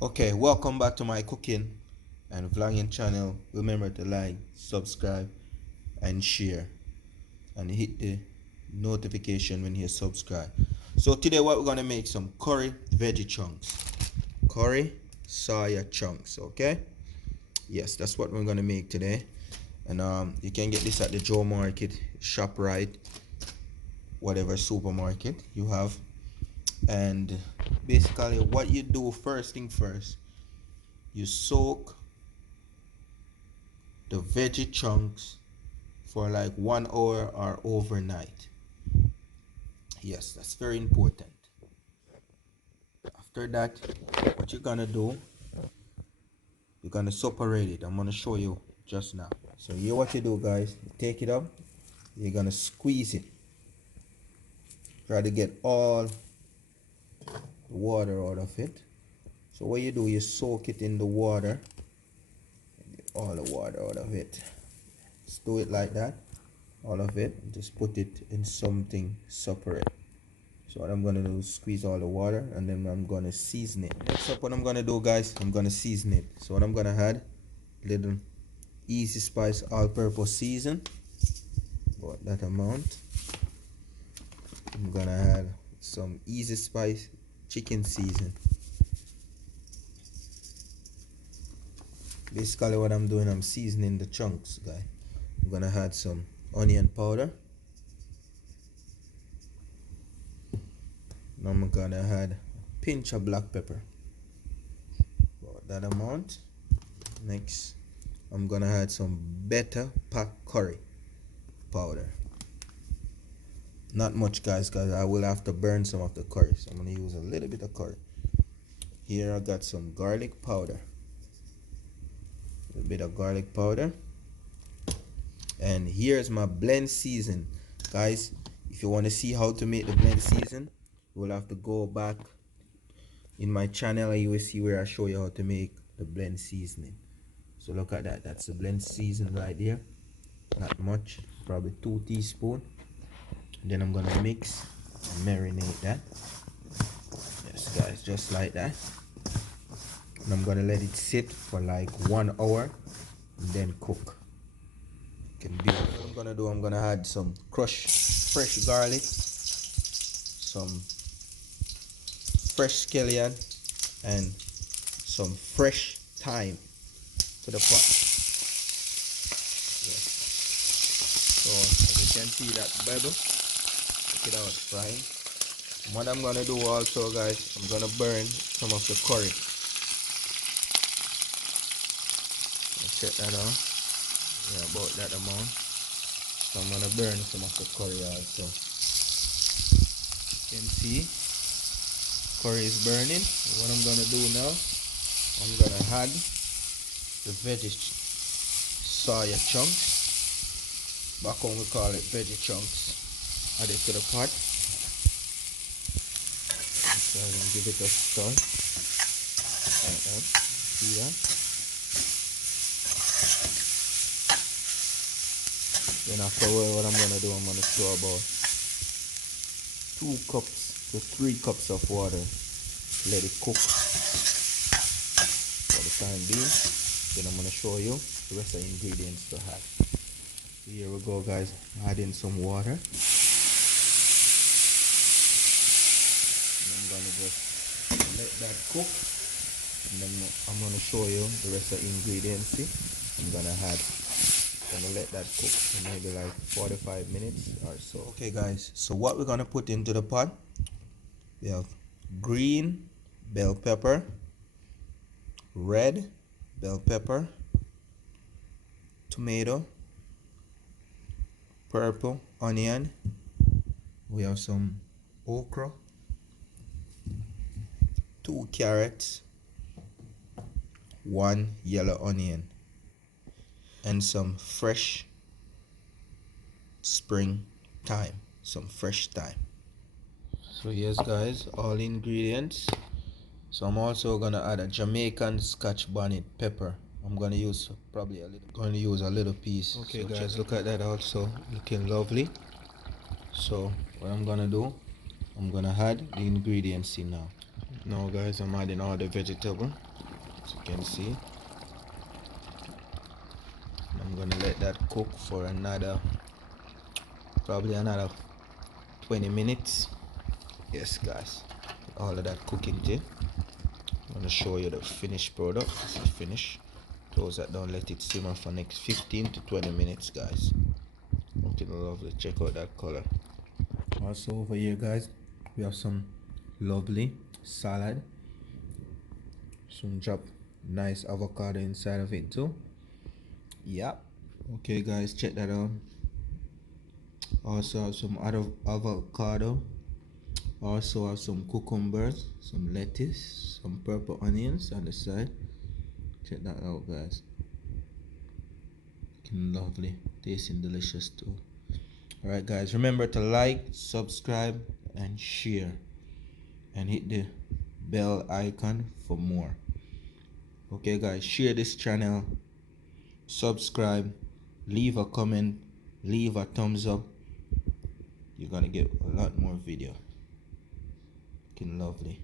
Okay, welcome back to my cooking and vlogging channel. Remember to like, subscribe, and share, and hit the notification when you subscribe. So today what we're gonna make some curry veggie chunks, curry soya chunks. Okay, yes, that's what we're gonna make today. And you can get this at the Joe Market, ShopRite, whatever supermarket you have. And basically, what you do first thing first, you soak the veggie chunks for like 1 hour or overnight. Yes, that's very important. After that, what you're gonna do, you're gonna separate it. I'm gonna show you just now. So here what you do, guys, you take it up, you're gonna squeeze it. Try to get all the water out of it. So what you do, you soak it in the water, get all the water out of it. Just do it like that, all of it. Just put it in something separate. So what I'm gonna do is squeeze all the water, and then I'm gonna season it. Next up, what I'm gonna do, guys, I'm gonna season it. So what I'm gonna add, little Easy Spice all-purpose season, about that amount. I'm gonna add some Easy Spice chicken season. Basically what I'm doing, I'm seasoning the chunks, guys. I'm gonna add some onion powder. Now I'm gonna add a pinch of black pepper, about that amount. Next, I'm gonna add some better pack curry powder. Not much, guys, because I will have to burn some of the curry, so I'm gonna use a little bit of curry. Here I got some garlic powder, a little bit of garlic powder. And here's my blend season, guys. If you want to see how to make the blend season, you will have to go back in my channel and you will see where I show you how to make the blend seasoning. So look at that, that's the blend season right there. Not much, probably 2 teaspoons. Then I'm gonna mix and marinate that. Yes, guys, just like that. And I'm gonna let it sit for like 1 hour and then cook. Can be what I'm gonna do. I'm gonna add some crushed fresh garlic, some fresh scallion, and some fresh thyme to the pot. Yes. So as you can see that bubble, check it out, frying. And what I'm gonna do also, guys, I'm gonna burn some of the curry. Check that out. Yeah, about that amount. So I'm gonna burn some of the curry also. You can see curry is burning. What I'm gonna do now, I'm gonna add the veggie soya chunks. Back home we call it veggie chunks. Add it to the pot. So I'm gonna give it a stir. Like that. See that? Then afterward, what I'm gonna do, I'm gonna throw about 2 cups to 3 cups of water. Let it cook for the time being. Then I'm gonna show you the rest of the ingredients to add. So here we go, guys. Adding some water. And I'm gonna just let that cook. And then I'm gonna show you the rest of the ingredients. See? I'm gonna add. Gonna let that cook for maybe like 45 minutes or so. Okay, guys, so what we're gonna put into the pot, we have green bell pepper, red bell pepper, tomato, purple onion, we have some okra, 2 carrots, 1 yellow onion, and some fresh spring thyme, some fresh thyme. So yes, guys, all ingredients. So I'm also gonna add a Jamaican Scotch bonnet pepper. I'm gonna use probably a little piece. Okay, so guys, look at that, also looking lovely. So what I'm gonna do, I'm gonna add the ingredients in now. Now guys, I'm adding all the vegetable, as you can see. I'm gonna let that cook for probably another 20 minutes. Yes guys, all of that cooking too. I'm gonna show you the finished product. This is finished. Close that down, let it simmer for next 15 to 20 minutes guys. Looking lovely. Check out that color. Also over here guys, we have some lovely salad, some chopped nice avocado inside of it too. Yep. Okay guys, check that out. Also have some other avocado. Also have some cucumbers, some lettuce, some purple onions on the side. Check that out guys. Looking lovely, tasting delicious too. Alright guys, remember to like, subscribe and share, and hit the bell icon for more. Okay guys, share this channel, subscribe, leave a comment, leave a thumbs up. You're gonna get a lot more video. Looking lovely.